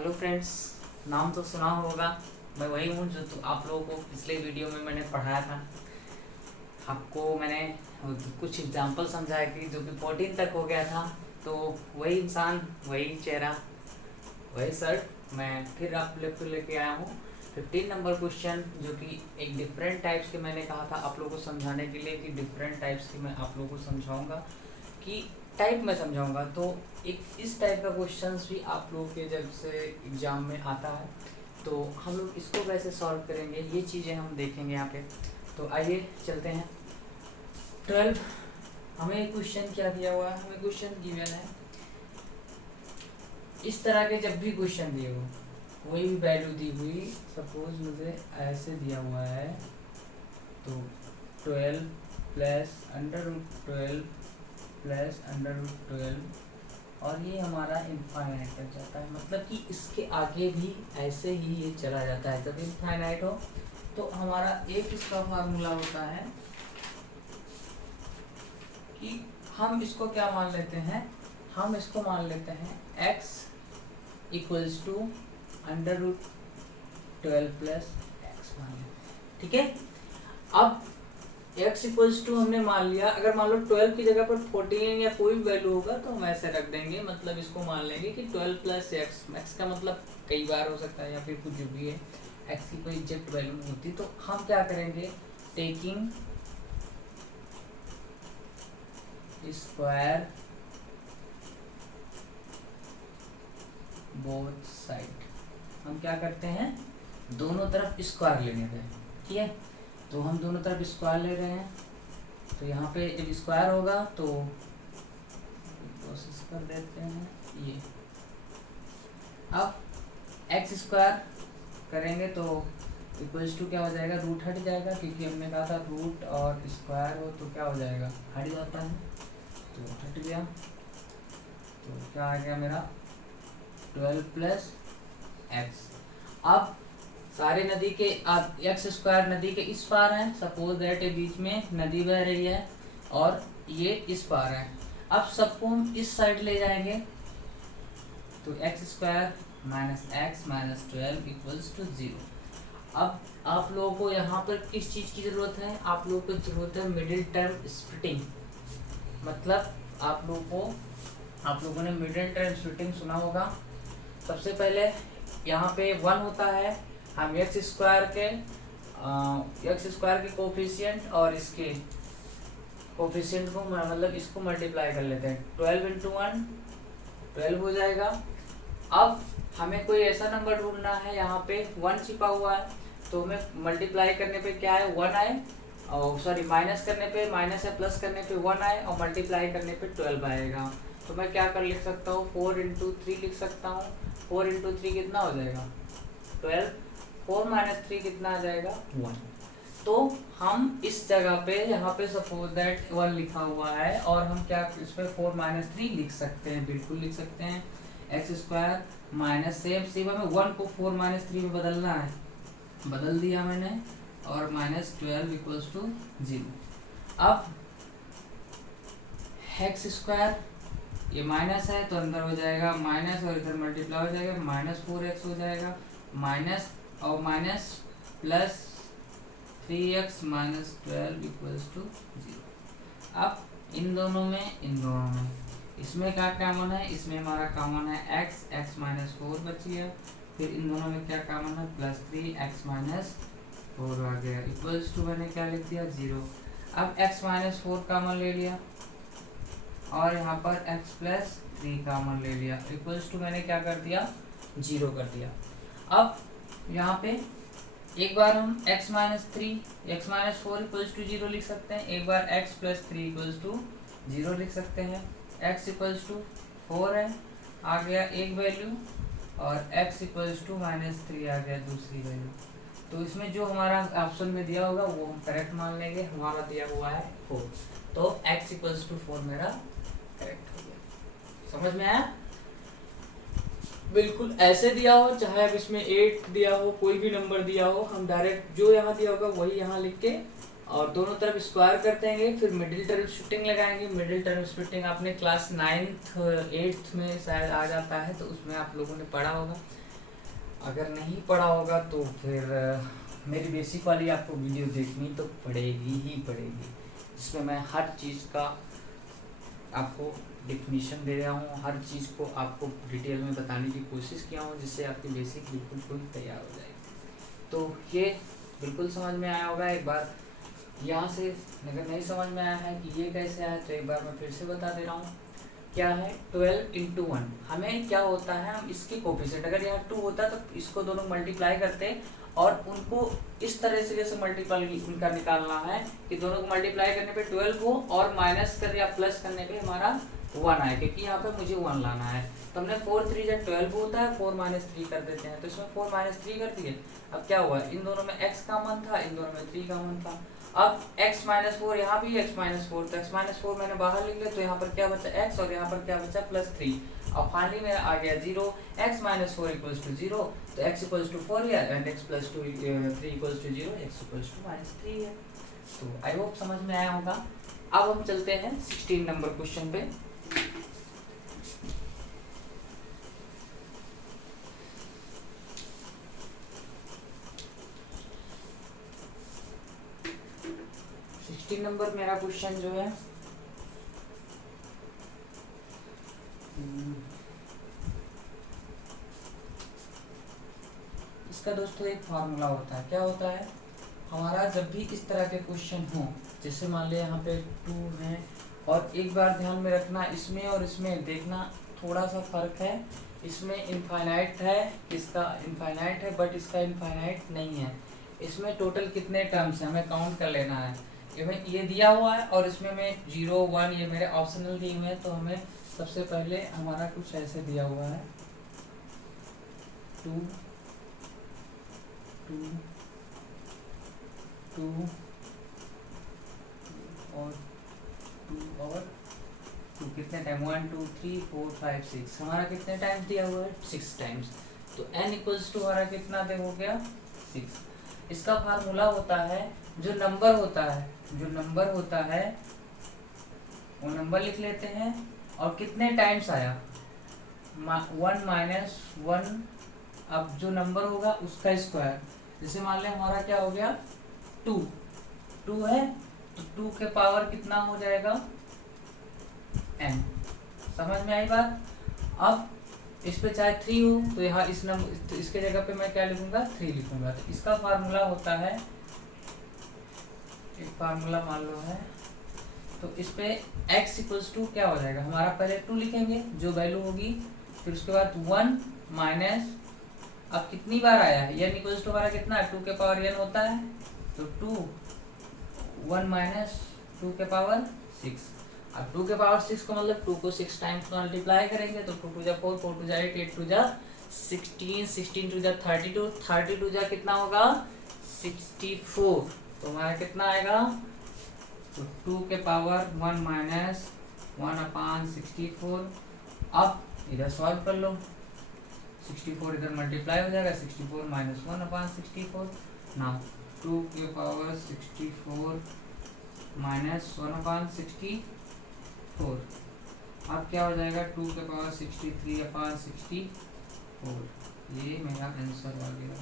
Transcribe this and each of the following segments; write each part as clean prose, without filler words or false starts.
Hello friends, नाम तो सुना होगा। मैं वही हूँ जो आप लोगों को पिछले वीडियो में मैंने पढ़ाया था। आपको मैंने कुछ एग्जाम्पल समझाए थी जो कि 14 तक हो गया था। तो वही इंसान, वही चेहरा, वही शर्ट मैं फिर आप लेके आया हूँ 15 नंबर क्वेश्चन, जो कि एक डिफरेंट टाइप्स के मैंने कहा था आप लोगों को समझाने के लिए कि डिफरेंट टाइप्स की मैं आप लोगों को समझाऊंगा कि टाइप में समझाऊंगा। तो एक इस टाइप का क्वेश्चंस भी आप लोगों के जब से एग्ज़ाम में आता है तो हम लोग इसको कैसे सॉल्व करेंगे, ये चीज़ें हम देखेंगे यहाँ पे। तो आइए चलते हैं। 12 हमें क्वेश्चन क्या दिया हुआ है, हमें क्वेश्चन गिवन है इस तरह के। जब भी क्वेश्चन दिए हो, कोई भी वैल्यू दी हुई, सपोज मुझे ऐसे दिया हुआ है तो 12 plus under root 12 plus under root 12 और ये हमारा इनफाइनाइट तक जाता है। मतलब कि इसके आगे भी ऐसे ही ये चला जाता है। जब इनफाइनाइट हो तो हमारा एक इसका फार्मूला होता है कि हम इसको क्या मान लेते हैं, हम इसको मान लेते हैं x equals to under root 12 plus x मान लेते हैं। ठीक है, अब x इक्वल्स टू हमने मान लिया। अगर मान लो 12 की जगह पर 14 या कोई भी वैल्यू होगा तो हम ऐसे रख देंगे। मतलब इसको मान लेंगे कि 12 प्लस एक्स का मतलब कई बार हो सकता है या फिर कुछ भी है, x की कोई एग्जैक्ट वैल्यू नहीं होती। तो हम क्या करेंगे, टेकिंग स्क्वायर बोथ साइड, हम क्या करते हैं, दोनों तरफ स्क्वायर लेने हैं। ठीक है, तो हम दोनों तरफ स्क्वायर ले रहे हैं। तो यहाँ पे जब स्क्वायर होगा तो प्रोसेस कर देते हैं ये। अब एक्स स्क्वायर करेंगे तो इक्वल्स टू क्या हो जाएगा, रूट हट जाएगा, क्योंकि हमने कहा था रूट और स्क्वायर हो तो क्या हो जाएगा, हट जाता है। तो हट गया, तो क्या आ गया मेरा 12 प्लस एक्स। अब सारे नदी के एक्स स्क्वायर नदी के इस पार है, सपोज दैट बीच में नदी बह रही है और ये इस पार है। अब सबको हम इस साइड ले जाएंगे तो x square minus x minus 12 equals to 0। अब आप लोगों को यहाँ पर किस चीज़ की ज़रूरत है, आप लोगों को ज़रूरत है मिडिल टर्म स्प्लिटिंग। मतलब आप लोगों ने मिडिल टर्म स्प्लिटिंग सुना होगा। सबसे पहले यहाँ पे 1 होता है, हम एक्स स्क्वायर के कोफिशिएंट और इसके कोफिशिएंट को मतलब इसको मल्टीप्लाई कर लेते हैं। 12 इंटू 1 12 हो जाएगा। अब हमें कोई ऐसा नंबर ढूंढना है, यहाँ पे 1 छिपा हुआ है, तो हमें मल्टीप्लाई करने पे क्या है 1 आए, और सॉरी माइनस करने पे माइनस या प्लस करने पे 1 आए, और मल्टीप्लाई करने पे 12 आएगा। तो मैं क्या कर लिख सकता हूँ, 4 इंटू 3 लिख सकता हूँ। 4 इंटू 3 कितना हो जाएगा 12, 4 माइनस 3 कितना आ जाएगा 1। तो हम इस जगह पे यहाँ पे सपोज दैट 1 लिखा हुआ है और हम क्या इस पे 4 माइनस 3 लिख सकते हैं, बिल्कुल लिख सकते हैं। एक्स स्क्वायर माइनस सेम हमें 1 को 4 माइनस 3 में बदलना है, बदल दिया मैंने, और माइनस 12 इक्वल्स टू 0। अब एक्स स्क्वायर ये माइनस है तो अंदर हो जाएगा माइनस और इधर मल्टीप्लाई हो जाएगा, माइनस 4x हो जाएगा, माइनस और minus plus 3x minus 12 equals to 0। अब इन दोनों में इसमें क्या कॉमन है, इसमें हमारा कॉमन है x माइनस 4 बची है। फिर इन दोनों में क्या कॉमन है, प्लस 3x माइनस 4 आ गया, इक्वल्स टू मैंने क्या लिख दिया 0। अब x माइनस 4 कॉमन ले लिया और यहाँ पर x प्लस 3 कॉमन ले लिया, इक्वल्स टू मैंने क्या कर दिया 0 कर दिया। अब यहाँ पे एक बार हम x माइनस 4 इक्वल्स टू 0 लिख सकते हैं, एक बार x प्लस 3 इक्वल्स टू 0 लिख सकते हैं। x इक्वल्स टू 4 है, आ गया एक वैल्यू, और x इक्वल्स टू माइनस 3 आ गया दूसरी वैल्यू। तो इसमें जो हमारा ऑप्शन में दिया होगा वो हम करेक्ट मान लेंगे। हमारा दिया हुआ है 4, तो x इक्वल्स टू 4 मेरा करेक्ट हो गया। समझ में आया? बिल्कुल ऐसे दिया हो, चाहे अब इसमें 8 दिया हो, कोई भी नंबर दिया हो, हम डायरेक्ट जो यहाँ दिया होगा वही यहाँ लिख के और दोनों तरफ स्क्वायर कर देंगे। फिर मिडिल टर्म स्प्लिटिंग लगाएंगे। मिडिल टर्म स्प्लिटिंग आपने क्लास 9th 8th में शायद आ जाता है, तो उसमें आप लोगों ने पढ़ा होगा अगर नहीं पढ़ा होगा तो फिर मेरी बेसिक वाली आपको वीडियो देखनी तो पड़ेगी ही पड़ेगी, जिसमें मैं हर चीज़ का आपको डिफिनीशन दे रहा हूँ, हर चीज़ को आपको डिटेल में बताने की कोशिश किया हूँ, जिससे आपकी बेसिक बिल्कुल तैयार हो जाएगी। तो ये बिल्कुल समझ में आया होगा। एक बार यहाँ से अगर नहीं समझ में आया है कि ये कैसे आया तो एक बार मैं फिर से बता दे रहा हूँ। क्या है 12 इंटू 1, हमें क्या होता है, हम इसकी कोफिशिएंट अगर यहाँ 2 होता है तो इसको दोनों मल्टीप्लाई करते हैं और उनको इस तरह से जैसे मल्टीप्लाई उनका निकालना है कि दोनों को मल्टीप्लाई करने पे 12 हो और माइनस कर या प्लस करने पे हमारा 1 आए, क्योंकि यहाँ पे मुझे 1 लाना है। तो हमने 4 3 जब 12 होता है 4 माइनस 3 कर देते हैं, तो इसमें 4 माइनस 3 कर दिए। अब क्या हुआ, इन दोनों में x का मन था, इन दोनों में 3 का मन था। अब x माइनस 4 यहाँ भी x माइनस 4, तो x माइनस 4 मैंने बाहर लिख लिया, तो यहाँ पर क्या बचा x और यहाँ पर क्या बचा प्लस 3। अब फाइनली मेरा आ गया 0, x माइनस 4 इक्वल्स टू 0, तो x इक्वल्स टू 4 है and x plus 2 3 equals to 0, x equals to minus 3 है। तो आई होप समझ में आया होगा। अब हम चलते हैं 16 नंबर क्वेश्चन पे। नंबर मेरा क्वेश्चन जो है इसका दोस्तों एक फार्मूला होता है। क्या होता है, हमारा जब भी इस तरह के क्वेश्चन हो, जैसे मान लिया यहाँ पे 2 है, और एक बार ध्यान में रखना इसमें और इसमें देखना थोड़ा सा फर्क है। इसमें इनफाइनाइट है, इसका इनफाइनाइट है बट इसका इनफाइनाइट नहीं है। इसमें टोटल कितने टर्म्स हैं हमें काउंट कर लेना है। ये दिया हुआ है और इसमें मैं 0 1 ये मेरे ऑप्शनल दिए हुए हैं, तो हमें सबसे पहले हमारा कुछ ऐसे दिया हुआ है 2 2 2 और 2 और 2 कितने टाइम 1 2 3 4 5 6 हमारा कितने टाइम्स दिया हुआ है 6 टाइम्स। तो n इक्वल्स टू हमारा कितना दे हो गया 6। इसका फार्मूला होता है जो नंबर होता है वो नंबर लिख लेते हैं और कितने टाइम्स आया 1 माइनस 1, अब जो नंबर होगा उसका स्क्वायर। जैसे मान लें हमारा क्या हो गया 2 है, तो 2 के पावर कितना हो जाएगा n। समझ में आई बात। अब इस पे चाहे 3 हो तो यहाँ इस नंबर तो इसके जगह पे मैं क्या लिखूंगा 3 लिखूंगा। तो इसका फार्मूला होता है, एक फार्मूला मान लो है, तो इस पे x इक्वल्स टू क्या हो जाएगा हमारा, पहले 2 लिखेंगे जो वैल्यू होगी, फिर उसके बाद 1 माइनस, अब कितनी बार आया है n इक्वल्स टू हमारा कितना है 2 के पावर n होता है, तो 2 1 माइनस 2 के पावर 6। अब 2 के पावर 6 को मतलब 2 को 6 टाइम्स मल्टीप्लाई करेंगे तो 2 टू जा 4 4 टू जा 8 8 टू जा 16 16 टू जा 32 32 जा कितना होगा 64। तो हमारा कितना आएगा, तो 2 के पावर 1 माइनस 1/64। अब इधर सॉल्व कर लो, 64 इधर मल्टीप्लाई हो जाएगा 64 माइनस 1/64। नाउ 2 के पावर 64 माइनस 1/64, अब क्या हो जाएगा 2 के पावर 63/64। ये मेरा आंसर आ गया।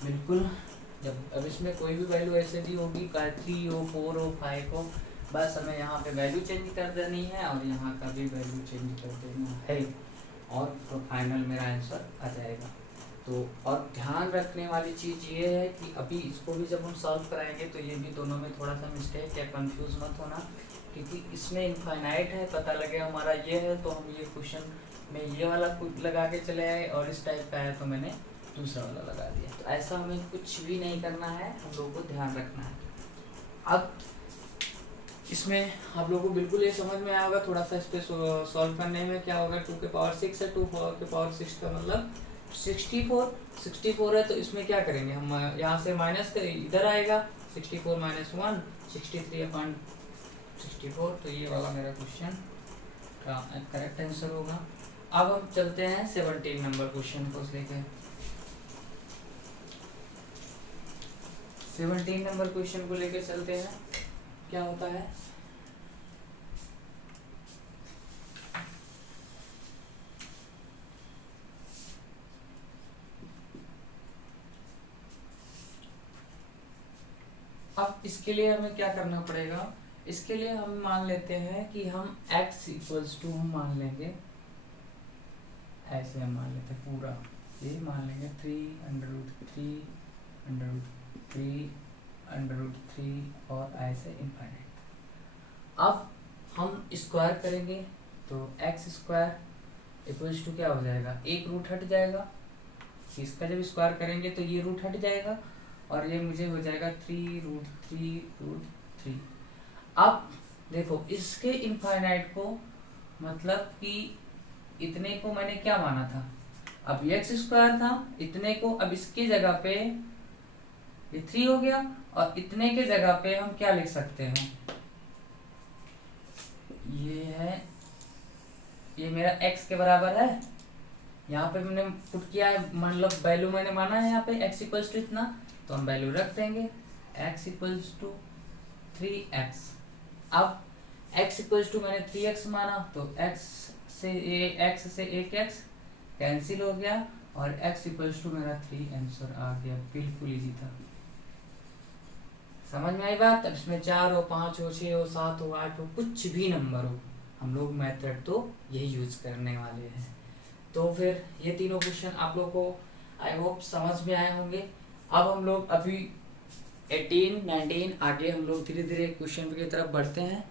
बिल्कुल, जब अब इसमें कोई भी वैल्यू ऐसे दी होगी, चाहे 3 हो 4 हो 5 हो, बस हमें यहाँ पे वैल्यू चेंज कर देनी है और यहाँ का भी वैल्यू चेंज कर देना है और तो फाइनल मेरा आंसर आ जाएगा। तो और ध्यान रखने वाली चीज़ ये है कि अभी इसको भी जब हम सॉल्व कराएंगे तो ये भी दोनों में थोड़ा सा मिस्टेक है, कंफ्यूज मत होना, क्योंकि इसमें इनफाइनाइट है, पता लगे हमारा ये है तो हम ये क्वेश्चन में ये वाला लगा के चले आए और इस टाइप का है तो मैंने दूसरा वाला लगा दिया। तो ऐसा हमें कुछ भी नहीं करना है, हम लोगों को ध्यान रखना है। अब इसमें आप लोगों को बिल्कुल ये समझ में आया होगा, थोड़ा सा इस पर सॉल्व करने में क्या होगा 2 के पावर 6 है, 2 के पावर 6 का मतलब 64 है, तो इसमें क्या करेंगे हम, यहाँ से माइनस इधर आएगा 64 माइनस 1 63/64। तो ये वाला मेरा क्वेश्चन का करेक्ट आंसर होगा। अब हम चलते हैं 17 नंबर क्वेश्चन को लेकर। 17 नंबर क्वेश्चन को लेकर चलते हैं। क्या होता है अब इसके लिए हमें क्या करना पड़ेगा, इसके लिए हम मान लेते हैं कि हम x इक्वल्स टू हम मान लेंगे, ऐसे हम मान लेते हैं पूरा ये मान लेंगे 3√3 और ऐसे इनफाइनाइट। अब हम स्क्वायर करेंगे तो एक्स स्क्वायर इक्वल्स टू क्या हो जाएगा, एक रूट हट जाएगा, इसका जब स्क्वायर करेंगे तो ये रूट हट जाएगा और ये मुझे हो जाएगा 3√3। अब देखो इसके इनफाइनाइट को मतलब कि इतने को मैंने क्या माना था, अब एक्स स्क्वायर था इतने को, अब इसकी जगह पे ये 3 हो गया और इतने के जगह पे हम क्या लिख सकते हैं, ये है, ये मेरा x के बराबर है, यहाँ पे मैंने पुट किया है, मतलब वैल्यू मैंने माना है यहाँ पे x इक्वल्स टू इतना, तो हम वैल्यू रख देंगे x इक्वल्स टू 3x। अब x इक्वल्स टू मैंने 3x माना तो x से एक x कैंसिल हो गया और x इक्वल्स टू मेरा 3 आंसर आ गया, बिल्कुल इजी था। समझ में आई बात। अब इसमें 4 हो, 5 हो, 6 हो, 7 हो, 8 हो, कुछ भी नंबर हो, हम लोग मेथड तो यही यूज करने वाले हैं। तो फिर ये तीनों क्वेश्चन आप लोगों को आई होप समझ में आए होंगे। अब हम लोग अभी 18, 19 आगे हम लोग धीरे धीरे क्वेश्चन की तरफ बढ़ते हैं।